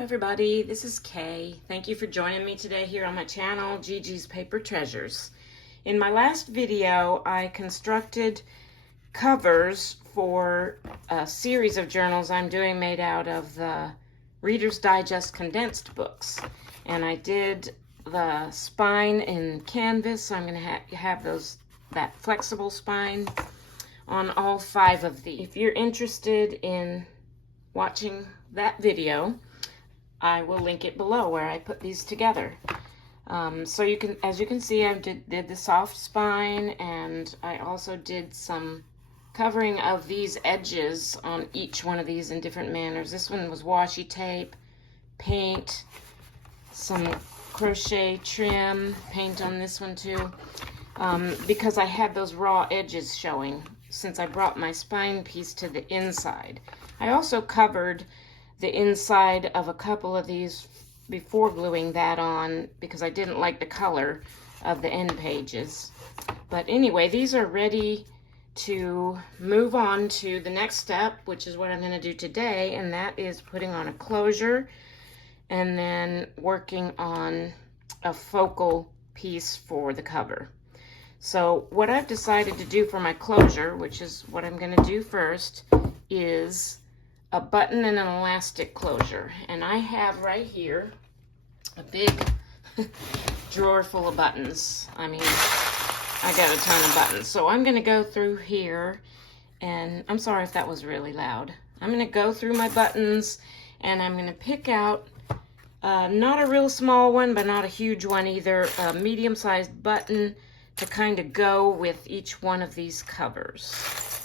everybody, this is Kay. Thank you for joining me today here on my channel, Gigi's Paper Treasures. In my last video, I constructed covers for a series of journals I'm doing made out of the Readers Digest Condensed books. And I did the spine in canvas, so I'm going to have that flexible spine on all 5 of these. If you're interested in watching that video, I will link it below where I put these together. So you can, as you can see, I did the soft spine, and I also did some covering of these edges on each one of these in different manners. This one was washi tape, paint, some crochet trim, paint on this one too, because I had those raw edges showing since I brought my spine piece to the inside. I also covered the inside of a couple of these before gluing that on because I didn't like the color of the end pages. But anyway, these are ready to move on to the next step, which is what I'm going to do today, and that is putting on a closure and then working on a focal piece for the cover. So what I've decided to do for my closure, which is what I'm going to do first, is a button and an elastic closure. And I have right here a big drawer full of buttons. I mean, I got a ton of buttons. So I'm going to go through here, and I'm sorry if that was really loud. I'm going to go through my buttons, and I'm going to pick out not a real small one, but not a huge one either, a medium-sized button to kind of go with each one of these covers.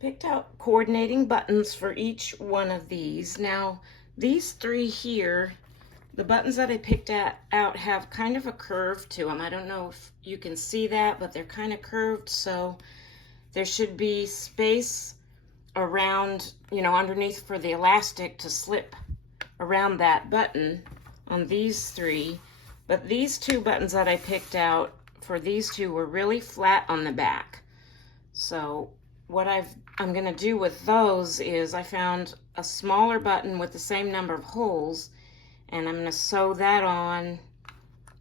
Picked out coordinating buttons for each one of these. Now, these 3 here, the buttons that I picked out have kind of a curve to them. I don't know if you can see that, but they're kind of curved, so there should be space around, you know, underneath for the elastic to slip around that button on these 3. But these 2 buttons that I picked out for these 2 were really flat on the back. So what I'm going to do with those is I found a smaller button with the same number of holes, and I'm going to sew that on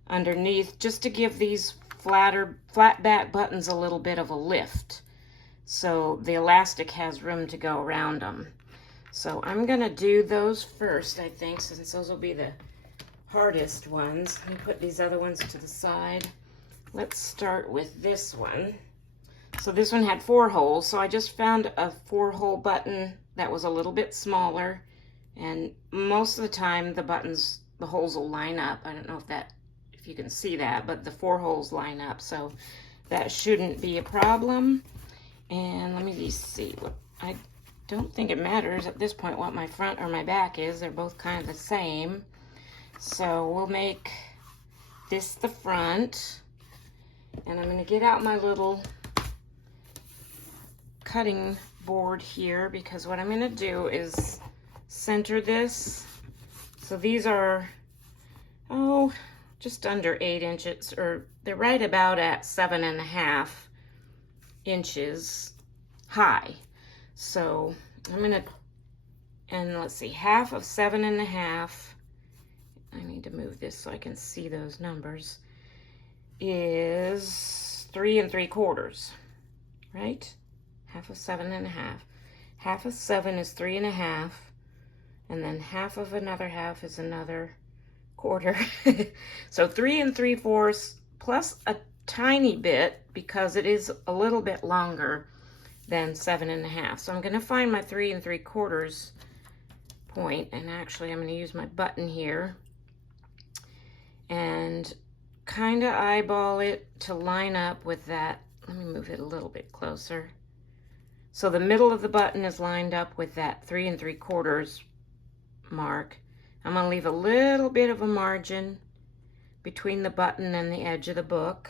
underneath just to give these flat back buttons a little bit of a lift, so the elastic has room to go around them. So I'm going to do those first, I think, since those will be the hardest ones. Let me put these other ones to the side. Let's start with this one. So this one had 4 holes, so I just found a 4-hole button that was a little bit smaller, and most of the time the holes will line up. I don't know if you can see that, but the 4 holes line up, so that shouldn't be a problem. And let me just see. I don't think it matters at this point what my front or my back is. They're both kind of the same. So we'll make this the front, and I'm going to get out my little cutting board here, because what I'm going to do is center this. So these are, just under 8 inches, or they're right about at 7.5 inches high. So I'm going to, and let's see, half of 7.5, I need to move this so I can see those numbers, is 3 3/4, right? Half of 7.5. Half of 7 is 3.5, and then half of another half is another quarter. So 3 3/4 plus a tiny bit, because it is a little bit longer than 7.5. So I'm going to find my 3 3/4 point, and actually I'm going to use my button here and kind of eyeball it to line up with that. Let me move it a little bit closer. So the middle of the button is lined up with that 3 3/4 mark. I'm going to leave a little bit of a margin between the button and the edge of the book.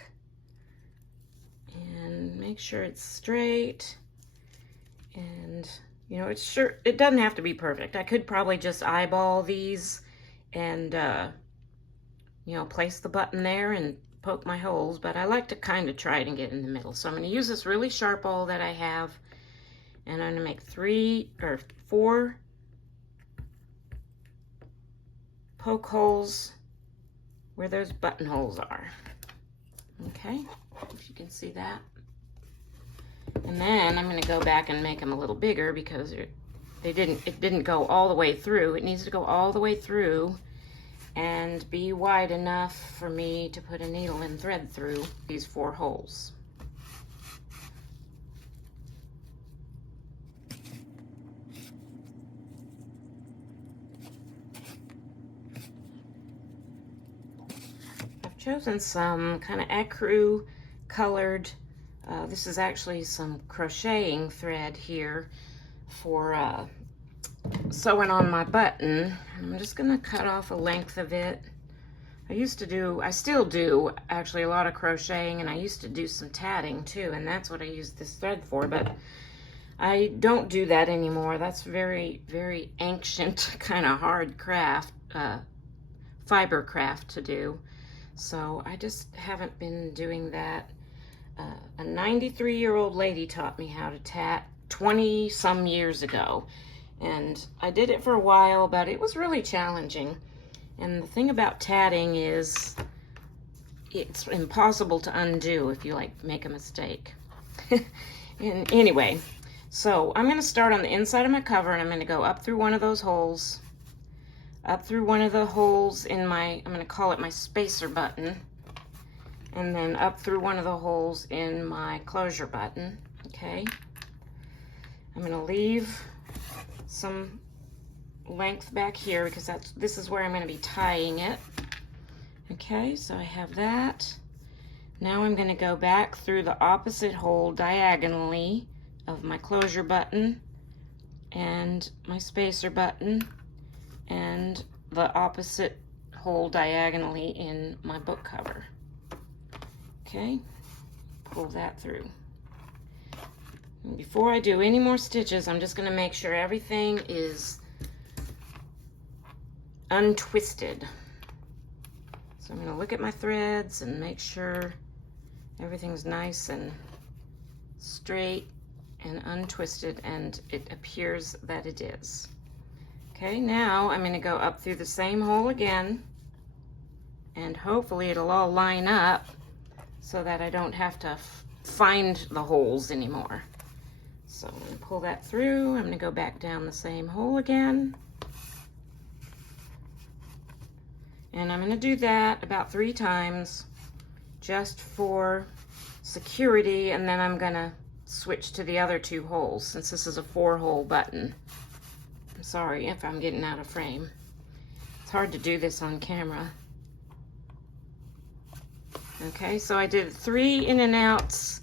make sure it's straight. And, you know, it doesn't have to be perfect. I could probably just eyeball these and, you know, place the button there and poke my holes, but I like to kind of try it and get in the middle. So I'm going to use this really sharp awl that I have, and I'm going to make 3 or 4 poke holes where those buttonholes are. Okay, if you can see that. And then I'm going to go back and make them a little bigger because it didn't go all the way through. It needs to go all the way through and be wide enough for me to put a needle and thread through these 4 holes. I've chosen some kind of ecru colored, this is actually some crocheting thread here for sewing on my button. I'm just going to cut off a length of it. I still do actually a lot of crocheting, and I used to do some tatting too, and that's what I use this thread for, but I don't do that anymore. That's very, very ancient, kind of hard craft, fiber craft to do. So I just haven't been doing that. A 93-year-old lady taught me how to tat 20 some years ago. And I did it for a while, but it was really challenging. And the thing about tatting is it's impossible to undo if you make a mistake. And anyway, so I'm going to start on the inside of my cover, and I'm going to go up through one of those holes, up through one of the holes in I'm going to call it my spacer button, and then up through one of the holes in my closure button. Okay, I'm going to leave some length back here because this is where I'm going to be tying it. Okay, so I have that. Now I'm going to go back through the opposite hole diagonally of my closure button and my spacer button, and the opposite hole diagonally in my book cover. Okay, pull that through. And before I do any more stitches, I'm just going to make sure everything is untwisted. So I'm going to look at my threads and make sure everything's nice and straight and untwisted, and it appears that it is. Okay, now I'm going to go up through the same hole again, and hopefully it'll all line up so that I don't have to find the holes anymore. So I'm going to pull that through. I'm going to go back down the same hole again. And I'm going to do that about 3 times just for security, and then I'm going to switch to the other 2 holes since this is a 4-hole button. I'm sorry if I'm getting out of frame. It's hard to do this on camera. Okay, so I did 3 in and outs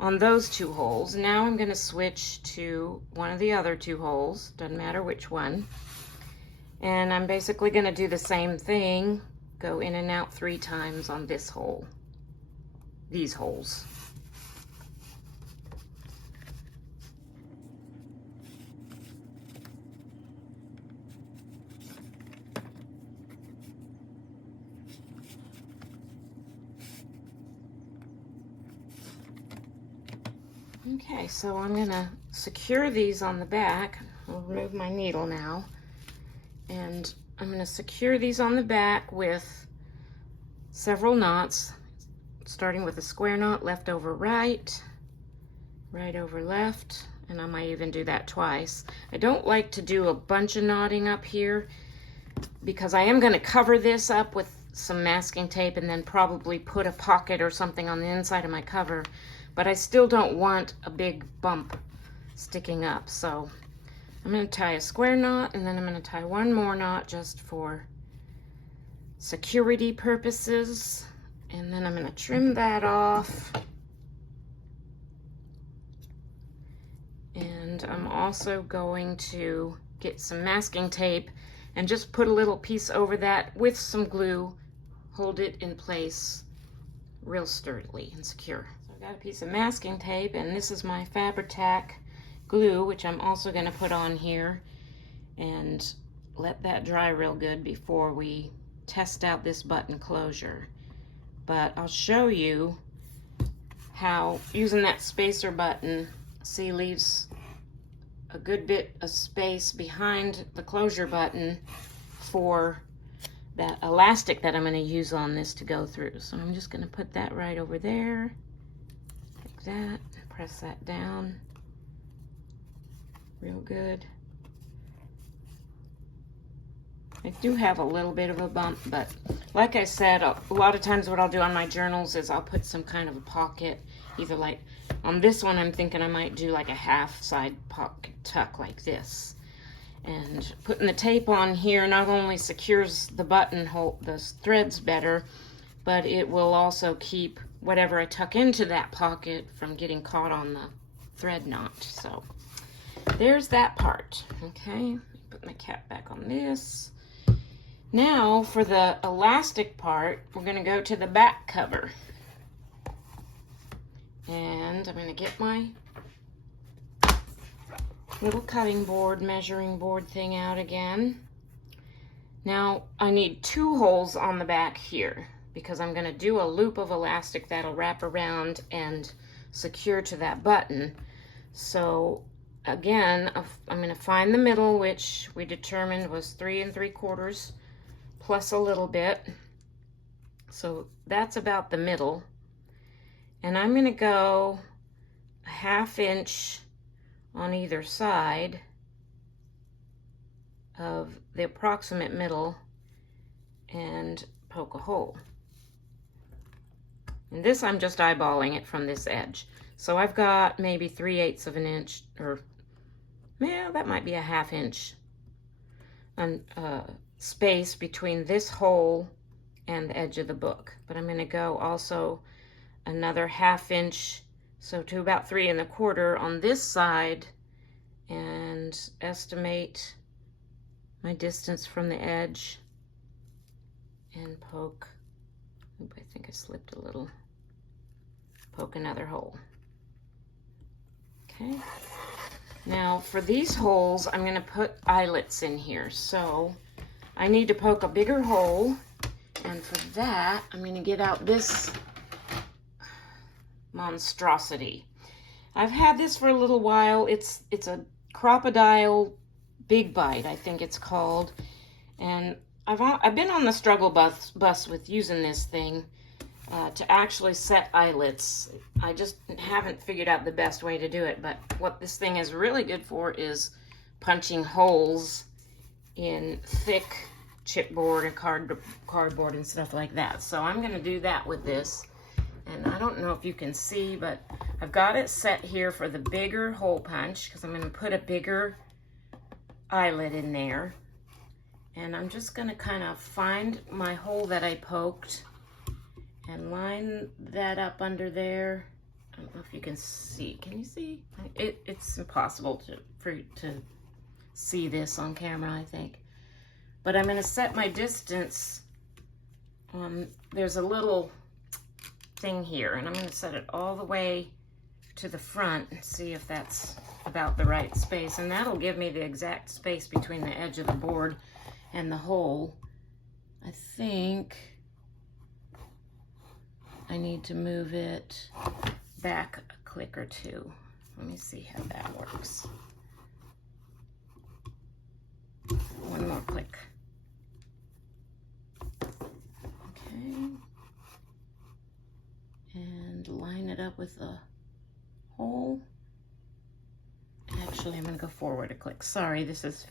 on those 2 holes. Now I'm going to switch to one of the other 2 holes, doesn't matter which one. And I'm basically going to do the same thing, go in and out 3 times on this hole, these holes. Okay, so I'm going to secure these on the back. I'll remove my needle now. And I'm going to secure these on the back with several knots, starting with a square knot, left over right, right over left, and I might even do that twice. I don't like to do a bunch of knotting up here because I am going to cover this up with some masking tape and then probably put a pocket or something on the inside of my cover, but I still don't want a big bump sticking up. So I'm going to tie a square knot, and then I'm going to tie one more knot just for security purposes, and then I'm going to trim that off. And I'm also going to get some masking tape and just put a little piece over that with some glue, hold it in place real sturdily and secure. So I've got a piece of masking tape, and this is my Fabri-Tac glue, which I'm also going to put on here and let that dry real good before we test out this button closure. But I'll show you how using that spacer button, see, leaves a good bit of space behind the closure button for that elastic that I'm going to use on this to go through. So I'm just going to put that right over there, like that, press that down real good. I do have a little bit of a bump, but like I said, a lot of times what I'll do on my journals is I'll put some kind of a pocket, either like on this one I'm thinking I might do like a half side pocket tuck like this. And putting the tape on here not only secures the buttonhole, the threads better, but it will also keep whatever I tuck into that pocket from getting caught on the thread knot. So there's that part. Okay, put my cap back on this. Now for the elastic part, we're going to go to the back cover. And I'm going to get my little cutting board, measuring board thing out again. Now I need 2 holes on the back here because I'm going to do a loop of elastic that'll wrap around and secure to that button. So again, I'm going to find the middle, which we determined was 3 3/4 plus a little bit. So that's about the middle. And I'm going to go a 1/2 inch on either side of the approximate middle and poke a hole. And this I'm just eyeballing it from this edge. So I've got maybe 3/8 of an inch, or yeah, that might be a 1/2 inch space between this hole and the edge of the book. But I'm going to go also another 1/2 inch, so to about 3 1/4 on this side, and estimate my distance from the edge and poke. Oop, I think I slipped a little. Poke another hole. Okay. Now for these holes, I'm going to put eyelets in here. So I need to poke a bigger hole, and for that, I'm going to get out this monstrosity. I've had this for a little while. It's a crocodile big bite, I think it's called, and I've been on the struggle bus with using this thing to actually set eyelets. I just haven't figured out the best way to do it, but what this thing is really good for is punching holes in thick chipboard and cardboard and stuff like that. So I'm going to do that with this. And I don't know if you can see, but I've got it set here for the bigger hole punch because I'm going to put a bigger eyelet in there. And I'm just going to kind of find my hole that I poked and line that up under there. I don't know if you can see. Can you see? It's impossible to see this on camera, I think. But I'm going to set my distance. There's a little thing here, and I'm going to set it all the way to the front and see if that's about the right space, and that'll give me the exact space between the edge of the board and the hole. I think I need to move it back a click or two. Let me see how that works. One more click. Okay. And line it up with the hole. Actually, I'm going to go forward a click. Sorry, this is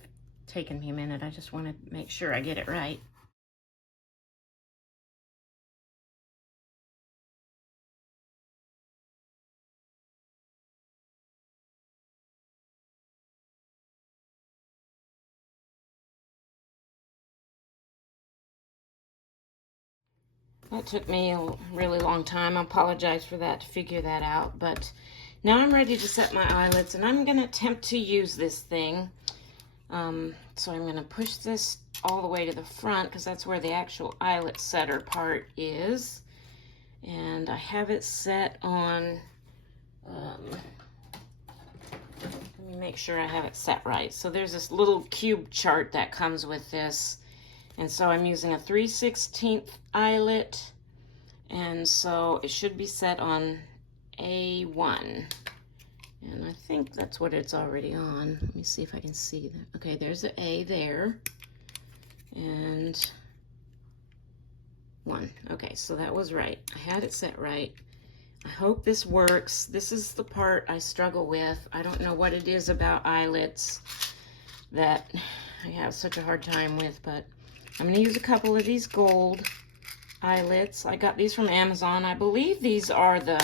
taking me a minute. I just want to make sure I get it right. That took me a really long time. I apologize for that, to figure that out. But now I'm ready to set my eyelets, and I'm going to attempt to use this thing. So I'm going to push this all the way to the front because that's where the actual eyelet setter part is. and I have it set on, let me make sure I have it set right. So there's this little cube chart that comes with this, and so I'm using a 3/16 eyelet, and so it should be set on A1. And I think that's what it's already on. Let me see if I can see that. Okay, there's an A there. And 1. Okay, so that was right. I had it set right. I hope this works. This is the part I struggle with. I don't know what it is about eyelets that I have such a hard time with, but I'm going to use a couple of these gold eyelets. I got these from Amazon. I believe these are the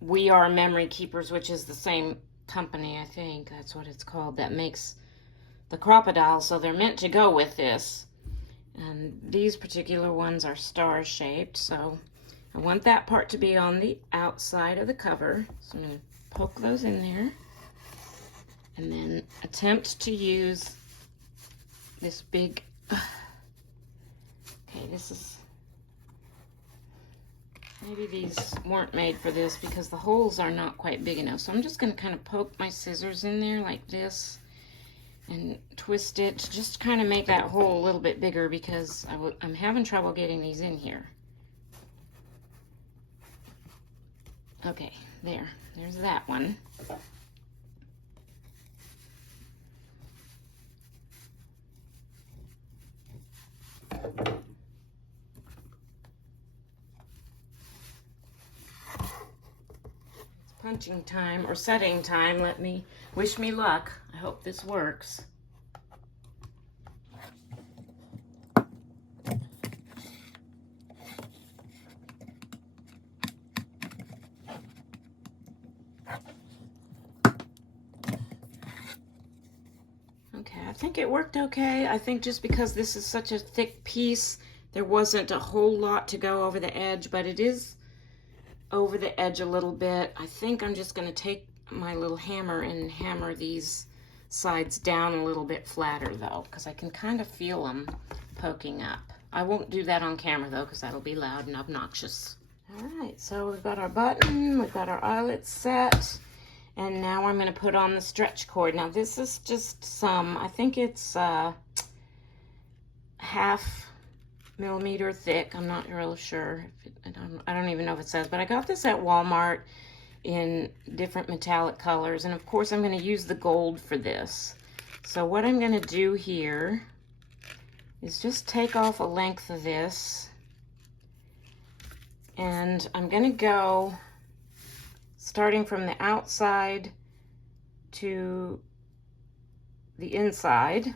We Are Memory Keepers, which is the same company, I think that's what it's called, that makes the crocodile, so they're meant to go with this. And these particular ones are star shaped, so I want that part to be on the outside of the cover. So I'm going to poke those in there and then attempt to use this big, okay, this is, maybe these weren't made for this because the holes are not quite big enough. So I'm just going to kind of poke my scissors in there like this and twist it to just kind of make that hole a little bit bigger because I'm having trouble getting these in here. Okay, there's that one. Punching time or setting time. Wish me luck. I hope this works. Okay, I think it worked okay. I think just because this is such a thick piece, there wasn't a whole lot to go over the edge, but it is over the edge a little bit. I think I'm just going to take my little hammer and hammer these sides down a little bit flatter though, because I can kind of feel them poking up. I won't do that on camera though, because that'll be loud and obnoxious. All right, so we've got our button, we've got our eyelets set, and now I'm going to put on the stretch cord. Now this is just some, I think it's 1/2 millimeter thick. I'm not real sure. I don't even know if it says, but I got this at Walmart in different metallic colors, and of course I'm going to use the gold for this. So what I'm going to do here is just take off a length of this, and I'm going to go starting from the outside to the inside,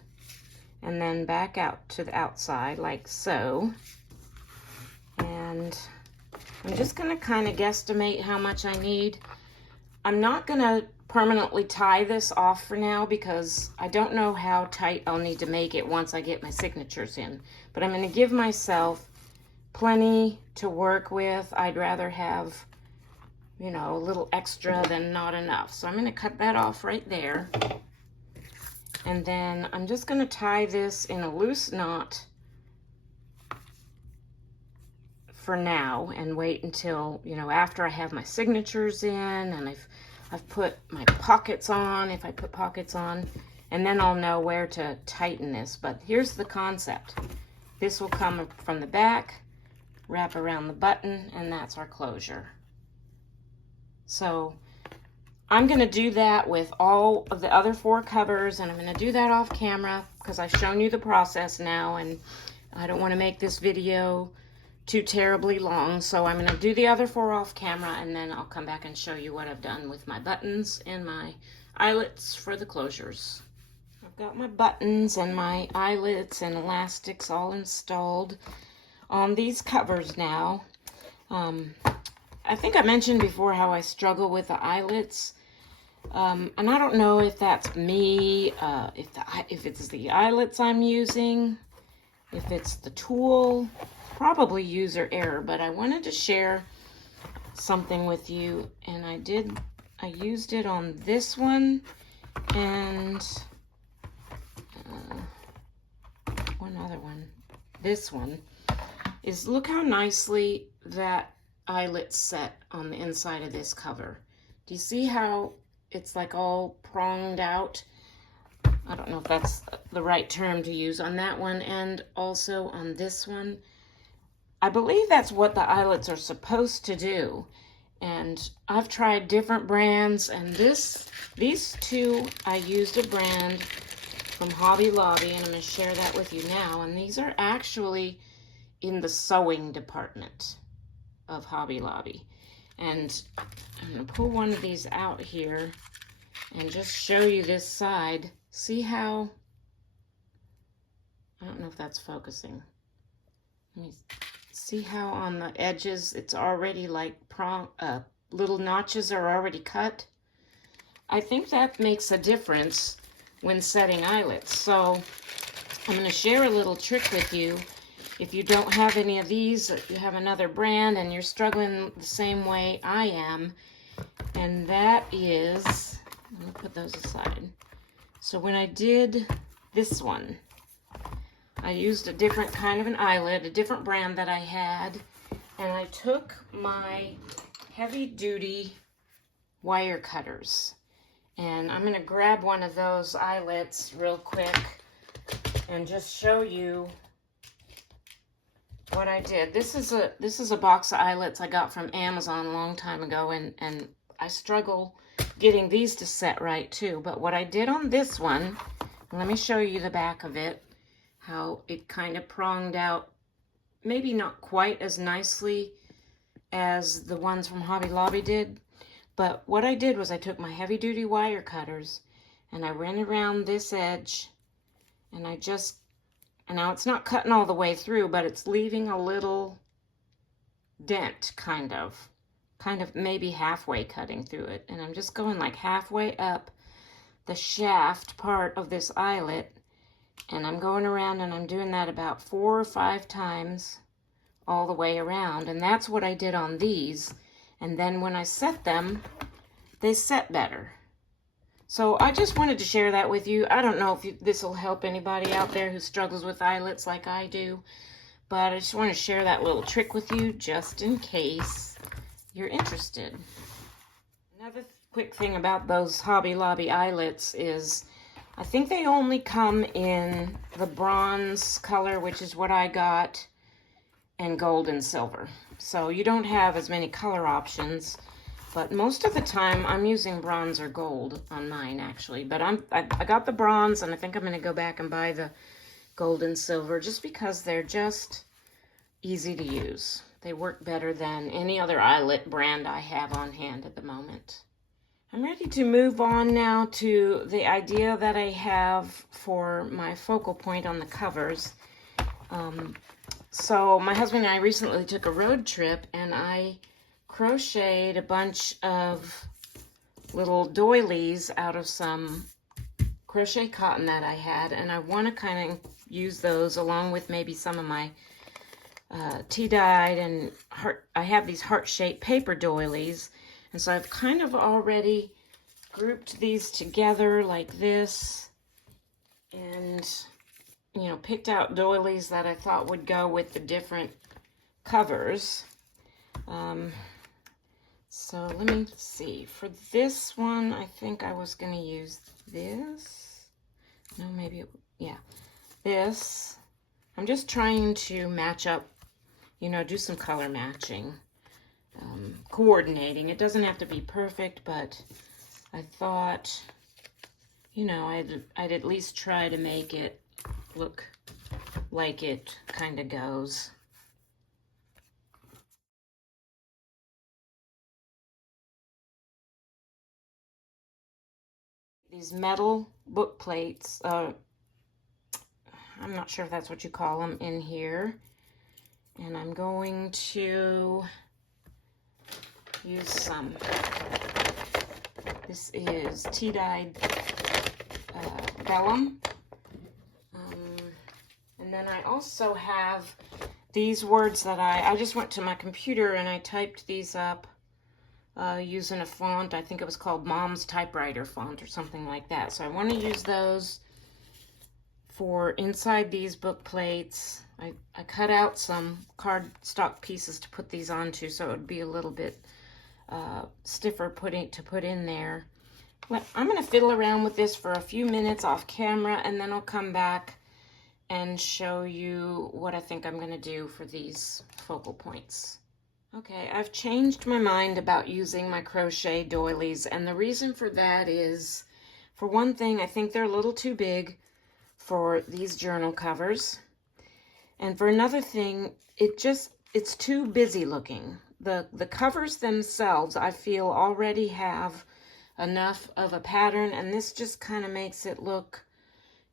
and then back out to the outside like so. And I'm just going to kind of guesstimate how much I need. I'm not going to permanently tie this off for now because I don't know how tight I'll need to make it once I get my signatures in. But I'm going to give myself plenty to work with. I'd rather have, you know, a little extra than not enough. So I'm going to cut that off right there. And then I'm just going to tie this in a loose knot for now and wait until, you know, after I have my signatures in and I've put my pockets on, if I put pockets on, and then I'll know where to tighten this. But here's the concept. This will come from the back, wrap around the button, and that's our closure. So I'm going to do that with all of the other 4 covers, and I'm going to do that off camera because I've shown you the process now, and I don't want to make this video too terribly long. So I'm going to do the other 4 off camera, and then I'll come back and show you what I've done with my buttons and my eyelets for the closures. I've got my buttons and my eyelets and elastics all installed on these covers now. I think I mentioned before how I struggle with the eyelets, and I don't know if that's me, if it's the eyelets I'm using, if it's the tool, probably user error. But I wanted to share something with you, and I used it on this one and one other one, this one. is look how nicely that eyelet's set on the inside of this cover. Do you see how it's like all pronged out? I don't know if that's the right term to use on that one, and also on this one. I believe that's what the eyelets are supposed to do. And I've tried different brands, and these two, I used a brand from Hobby Lobby, and I'm going to share that with you now. And these are actually in the sewing department of Hobby Lobby. And I'm going to pull one of these out here and just show you this side. See how, I don't know if that's focusing. Let me see how on the edges it's already like little notches are already cut. I think that makes a difference when setting eyelets. So I'm going to share a little trick with you. If you don't have any of these, if you have another brand and you're struggling the same way I am, and that is, I'm going to put those aside. So when I did this one, I used a different kind of an eyelet, a different brand that I had, and I took my heavy duty wire cutters, and I'm going to grab one of those eyelets real quick and just show you what I did. This is a box of eyelets I got from Amazon a long time ago, and I struggle getting these to set right too. But what I did on this one, let me show you the back of it, how it kind of pronged out, maybe not quite as nicely as the ones from Hobby Lobby did. But what I did was I took my heavy duty wire cutters and I ran around this edge, and I just, and now it's not cutting all the way through, but it's leaving a little dent, kind of maybe halfway cutting through it. And I'm just going like halfway up the shaft part of this eyelet, and I'm going around and I'm doing that about 4 or 5 times all the way around. And that's what I did on these. And then when I set them, they set better. So I just wanted to share that with you. I don't know if this will help anybody out there who struggles with eyelets like I do, but I just want to share that little trick with you just in case you're interested. Another quick thing about those Hobby Lobby eyelets is I think they only come in the bronze color, which is what I got, and gold and silver. So you don't have as many color options, but most of the time I'm using bronze or gold on mine actually. But I got the bronze, and I think I'm going to go back and buy the gold and silver just because they're just easy to use. They work better than any other eyelet brand I have on hand at the moment. I'm ready to move on now to the idea that I have for my focal point on the covers. So my husband and I recently took a road trip, and I crocheted a bunch of little doilies out of some crochet cotton that I had, and I want to kind of use those along with maybe some of my tea-dyed and I have these heart-shaped paper doilies, and so I've kind of already grouped these together like this, and you know, picked out doilies that I thought would go with the different covers. So let me see. For this one, I think I was going to use this. No, maybe, yeah, this. I'm just trying to match up, you know, do some color matching, coordinating. It doesn't have to be perfect, but I thought, you know, I'd at least try to make it look like it kind of goes. These metal book plates, I'm not sure if that's what you call them, in here. And I'm going to use some. This is tea-dyed vellum. And then I also have these words that I just went to my computer and I typed these up using a font. I think it was called Mom's Typewriter font or something like that. So I want to use those for inside these book plates. I cut out some cardstock pieces to put these onto, so it would be a little bit stiffer to put in there. But I'm going to fiddle around with this for a few minutes off camera, and then I'll come back and show you what I think I'm going to do for these focal points. Okay, I've changed my mind about using my crochet doilies, and the reason for that is, for one thing, I think they're a little too big for these journal covers. And for another thing, it's too busy looking. The covers themselves, I feel, already have enough of a pattern, and this just kind of makes it look,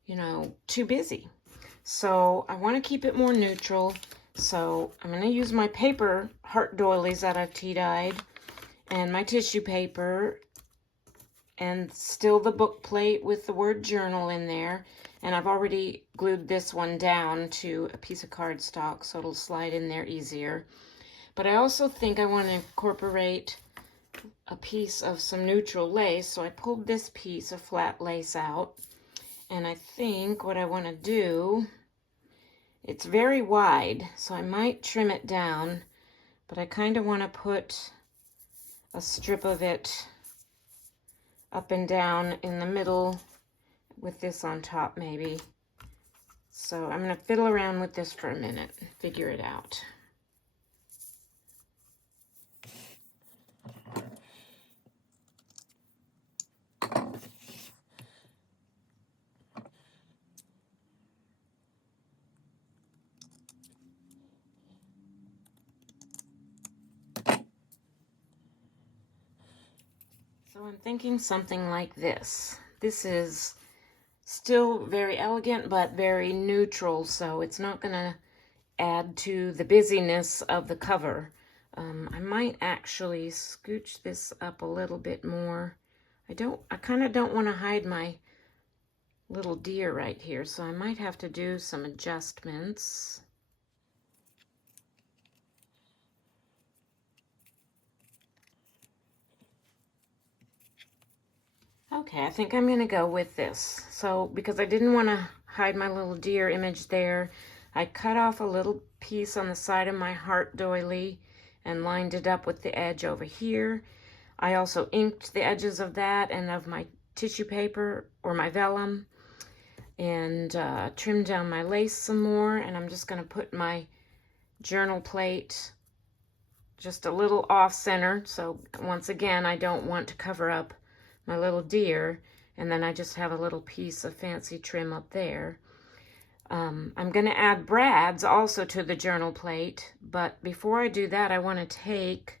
you know, too busy. So I want to keep it more neutral. So I'm going to use my paper heart doilies that I've tea-dyed and my tissue paper and still the book plate with the word journal in there. And I've already glued this one down to a piece of cardstock so it'll slide in there easier. But I also think I want to incorporate a piece of some neutral lace. So I pulled this piece of flat lace out. And I think what I want to do, it's very wide, so I might trim it down, but I kind of want to put a strip of it up and down in the middle with this on top maybe. So I'm going to fiddle around with this for a minute and figure it out. So I'm thinking something like this. This is still very elegant, but very neutral, so it's not going to add to the busyness of the cover. I might actually scooch this up a little bit more. I kind of don't want to hide my little deer right here, so I might have to do some adjustments. Okay, I think I'm going to go with this. So, because I didn't want to hide my little deer image there, I cut off a little piece on the side of my heart doily and lined it up with the edge over here. I also inked the edges of that and of my tissue paper or my vellum and trimmed down my lace some more. And I'm just going to put my journal plate just a little off center. So once again, I don't want to cover up my little deer, and then I just have a little piece of fancy trim up there. I'm going to add brads also to the journal plate, but before I do that, I want to take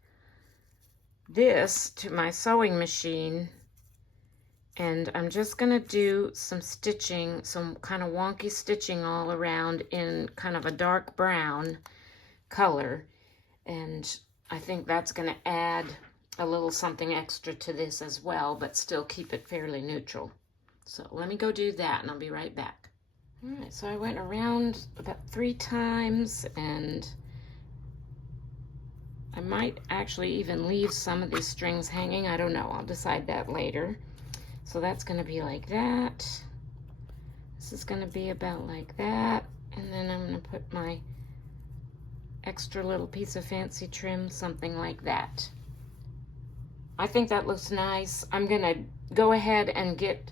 this to my sewing machine, and I'm just going to do some stitching, some kind of wonky stitching all around in kind of a dark brown color, and I think that's going to add a little something extra to this as well, but still keep it fairly neutral. So let me go do that and I'll be right back. All right, so I went around about 3 times, and I might actually even leave some of these strings hanging. I don't know, I'll decide that later. So that's going to be like that. This is going to be about like that, and then I'm going to put my extra little piece of fancy trim, something like that. I think that looks nice. I'm going to go ahead and get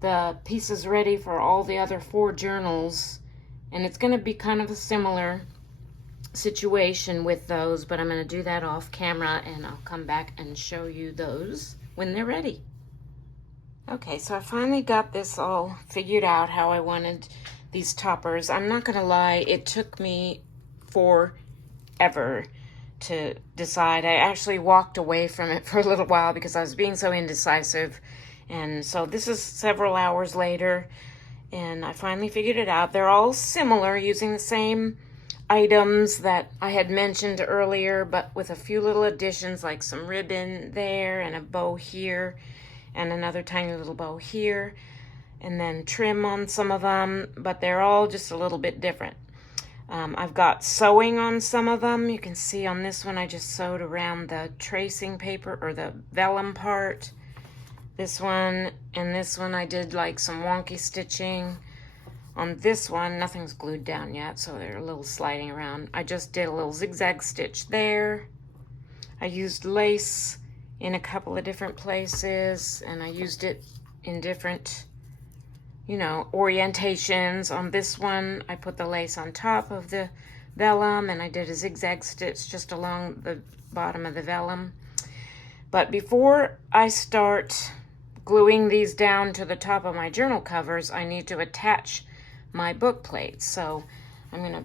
the pieces ready for all the other 4 journals. And it's going to be kind of a similar situation with those, but I'm going to do that off camera and I'll come back and show you those when they're ready. Okay, so I finally got this all figured out how I wanted these toppers. I'm not going to lie, it took me forever to decide. I actually walked away from it for a little while because I was being so indecisive. And so this is several hours later, and I finally figured it out. They're all similar, using the same items that I had mentioned earlier, but with a few little additions, like some ribbon there and a bow here and another tiny little bow here, and then trim on some of them, but they're all just a little bit different. I've got sewing on some of them. You can see on this one I just sewed around the tracing paper or the vellum part. This one and this one I did like some wonky stitching. On this one, nothing's glued down yet, so they're a little sliding around. I just did a little zigzag stitch there. I used lace in a couple of different places, and I used it in different, you know, orientations. On this one, I put the lace on top of the vellum, and I did a zigzag stitch just along the bottom of the vellum. But before I start gluing these down to the top of my journal covers, I need to attach my book plates. So I'm going to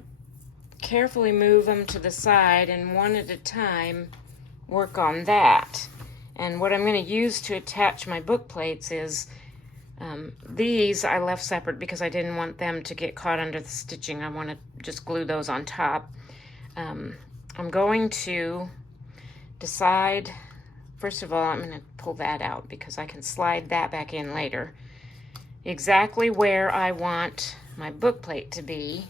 carefully move them to the side and one at a time work on that. And what I'm going to use to attach my book plates is these I left separate because I didn't want them to get caught under the stitching. I want to just glue those on top. I'm going to decide, first of all, I'm going to pull that out because I can slide that back in later, exactly where I want my book plate to be.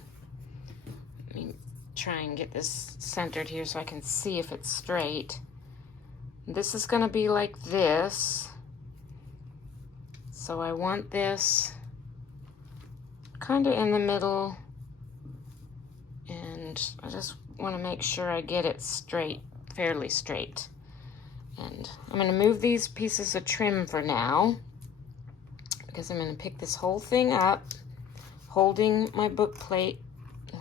Let me try and get this centered here so I can see if it's straight. This is going to be like this. So I want this kind of in the middle, and I just want to make sure I get it straight, fairly straight. And I'm going to move these pieces of trim for now because I'm going to pick this whole thing up, holding my book plate. I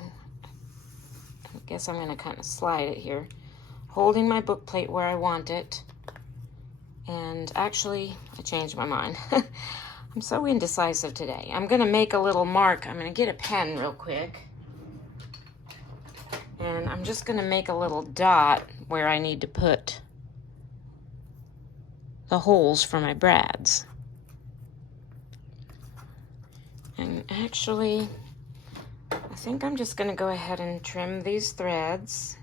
guess I'm going to kind of slide it here, holding my book plate where I want it. And actually, I changed my mind. I'm so indecisive today. I'm going to make a little mark. I'm going to get a pen real quick. And I'm just going to make a little dot where I need to put the holes for my brads. And actually, I think I'm just going to go ahead and trim these threads.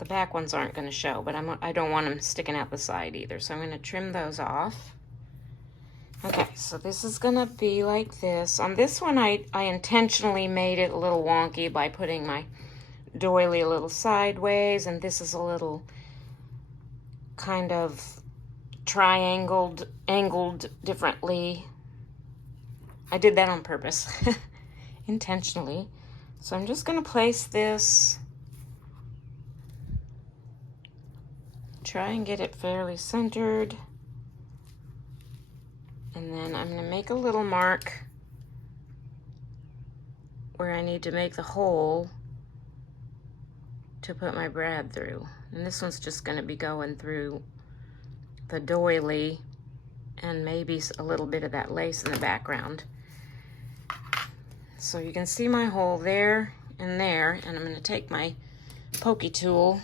The back ones aren't going to show, but I don't want them sticking out the side either, so I'm going to trim those off. Okay, so this is going to be like this. On this one, I intentionally made it a little wonky by putting my doily a little sideways, and this is a little kind of angled differently. I did that on purpose, intentionally. So I'm just going to place this, try and get it fairly centered, and then I'm going to make a little mark where I need to make the hole to put my brad through. And this one's just going to be going through the doily and maybe a little bit of that lace in the background. So you can see my hole there and there, and I'm going to take my pokey tool,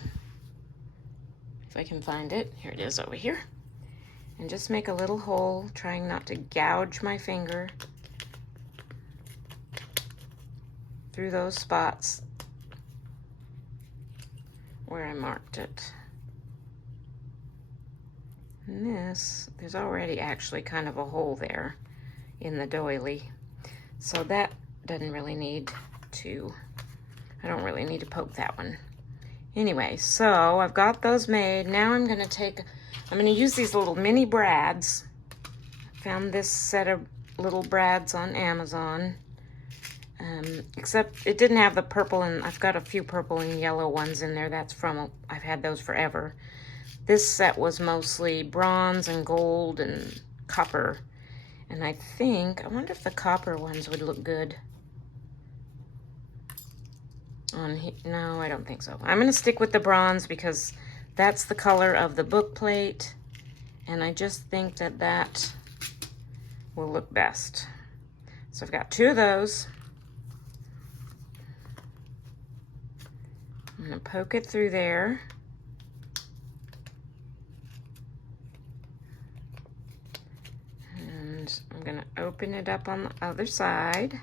if I can find it. Here it is over here. And just make a little hole, trying not to gouge my finger through those spots where I marked it. And this, there's already actually kind of a hole there in the doily. So that doesn't really need to, I don't really need to poke that one. Anyway, so I've got those made. Now I'm going to use these little mini brads. I found this set of little brads on Amazon. Except it didn't have the purple, and I've got a few purple and yellow ones in there. That's from, I've had those forever. This set was mostly bronze and gold and copper. And I wonder if the copper ones would look good on here. No, I don't think so. I'm going to stick with the bronze because that's the color of the book plate. And I just think that that will look best. So I've got two of those. I'm going to poke it through there. And I'm going to open it up on the other side.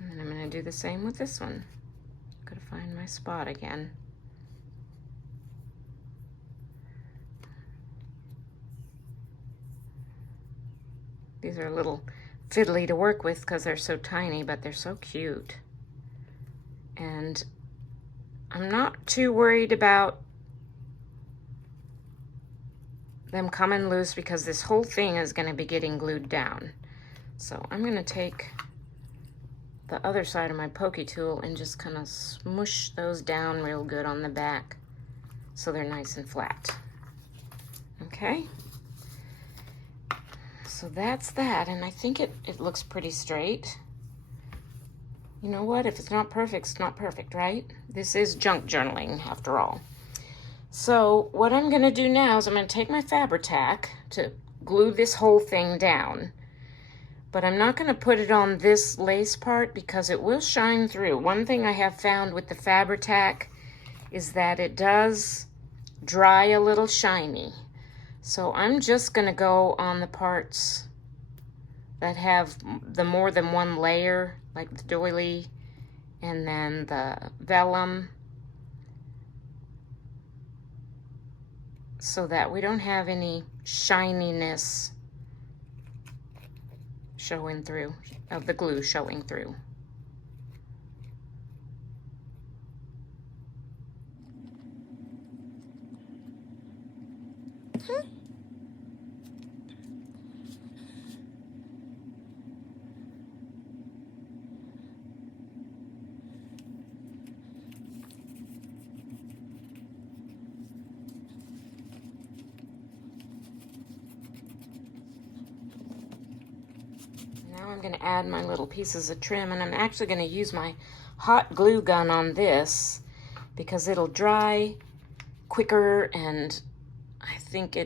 And then I'm going to do the same with this one. Gotta find my spot again. These are a little fiddly to work with because they're so tiny, but they're so cute. And I'm not too worried about them coming loose because this whole thing is going to be getting glued down. So I'm going to take the other side of my pokey tool and just kind of smush those down real good on the back so they're nice and flat. Okay, so that's that, and I think it looks pretty straight. You know what, if it's not perfect, it's not perfect, right? This is junk journaling after all. So what I'm going to do now is I'm going to take my Fabri-Tac to glue this whole thing down. But I'm not going to put it on this lace part because it will shine through. One thing I have found with the Fabri-Tac is that it does dry a little shiny. So I'm just going to go on the parts that have the more than one layer, like the doily and then the vellum, so that we don't have any shininess showing through, of the glue showing through. Now I'm going to add my little pieces of trim, and I'm actually going to use my hot glue gun on this because it'll dry quicker, and I think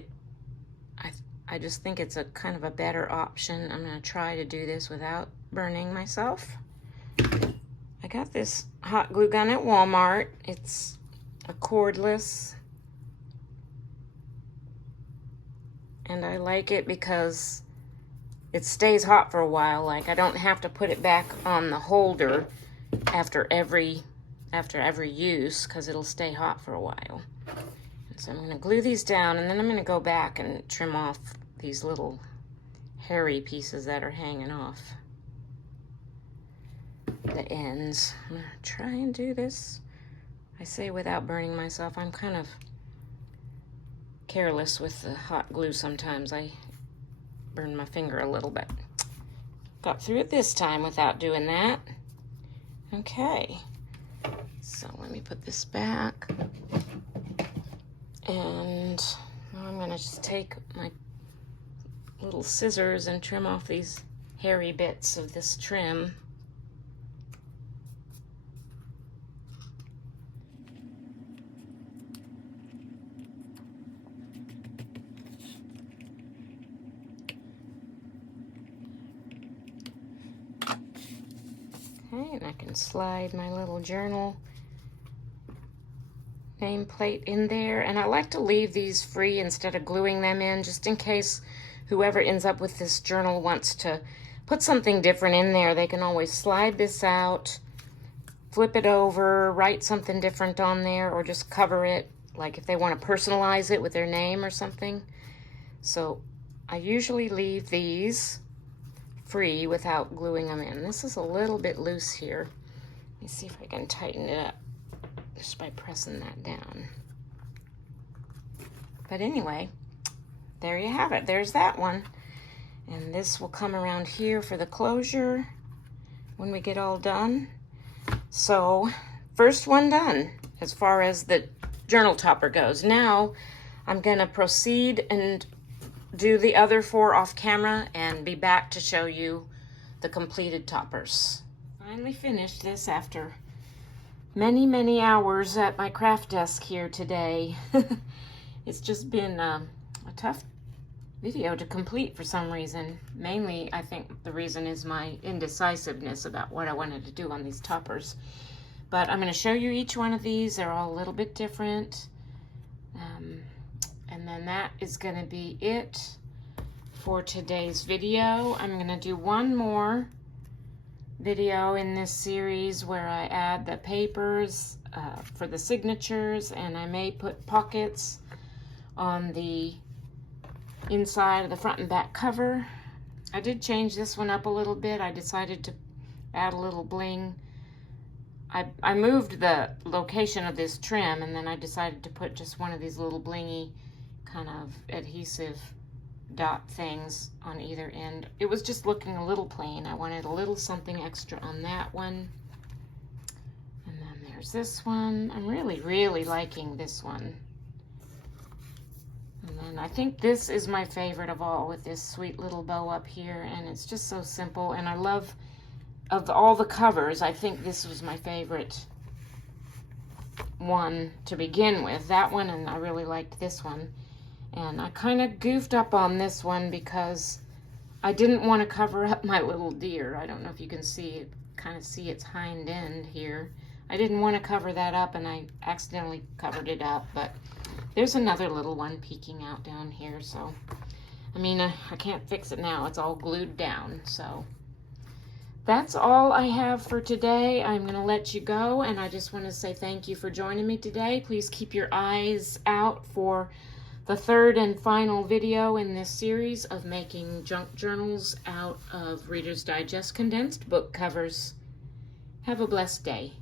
I just think it's a kind of a better option. I'm going to try to do this without burning myself. I got this hot glue gun at Walmart. It's a cordless, and I like it because it stays hot for a while. Like, I don't have to put it back on the holder after every use because it'll stay hot for a while. And so I'm going to glue these down, and then I'm going to go back and trim off these little hairy pieces that are hanging off the ends. I'm going to try and do this, I say, without burning myself. I'm kind of careless with the hot glue sometimes. I burned my finger a little bit. Got through it this time without doing that. Okay, so let me put this back, and now I'm going to just take my little scissors and trim off these hairy bits of this trim. Okay, and I can slide my little journal nameplate in there, and I like to leave these free instead of gluing them in, just in case whoever ends up with this journal wants to put something different in there. They can always slide this out, flip it over, write something different on there, or just cover it, like if they want to personalize it with their name or something. So I usually leave these free without gluing them in. This is a little bit loose here. Let me see if I can tighten it up just by pressing that down. But anyway, there you have it. There's that one. And this will come around here for the closure when we get all done. So, first one done as far as the journal topper goes. Now, I'm going to proceed and do the other 4 off camera and be back to show you the completed toppers. Finally finished this after many hours at my craft desk here today. It's just been a tough video to complete for some reason. Mainly, I think the reason is my indecisiveness about what I wanted to do on these toppers. But I'm going to show you each one of these. They're all a little bit different. And then that is going to be it for today's video. I'm going to do one more video in this series where I add the papers for the signatures, and I may put pockets on the inside of the front and back cover. I did change this one up a little bit. I decided to add a little bling. I moved the location of this trim, and then I decided to put just one of these little blingy kind of adhesive dot things on either end. It was just looking a little plain. I wanted a little something extra on that one. And then there's this one. I'm really liking this one. And then I think this is my favorite of all, with this sweet little bow up here, and it's just so simple. And I love, of all the covers, I think this was my favorite one to begin with. That one, and I really liked this one. And I kind of goofed up on this one because I didn't want to cover up my little deer. I don't know if you can see it, kind of see its hind end here. I didn't want to cover that up, and I accidentally covered it up, but there's another little one peeking out down here. So, I mean, I can't fix it now. It's all glued down. So that's all I have for today. I'm going to let you go, and I just want to say thank you for joining me today. Please keep your eyes out for the third and final video in this series of making junk journals out of Reader's Digest Condensed book covers. Have a blessed day.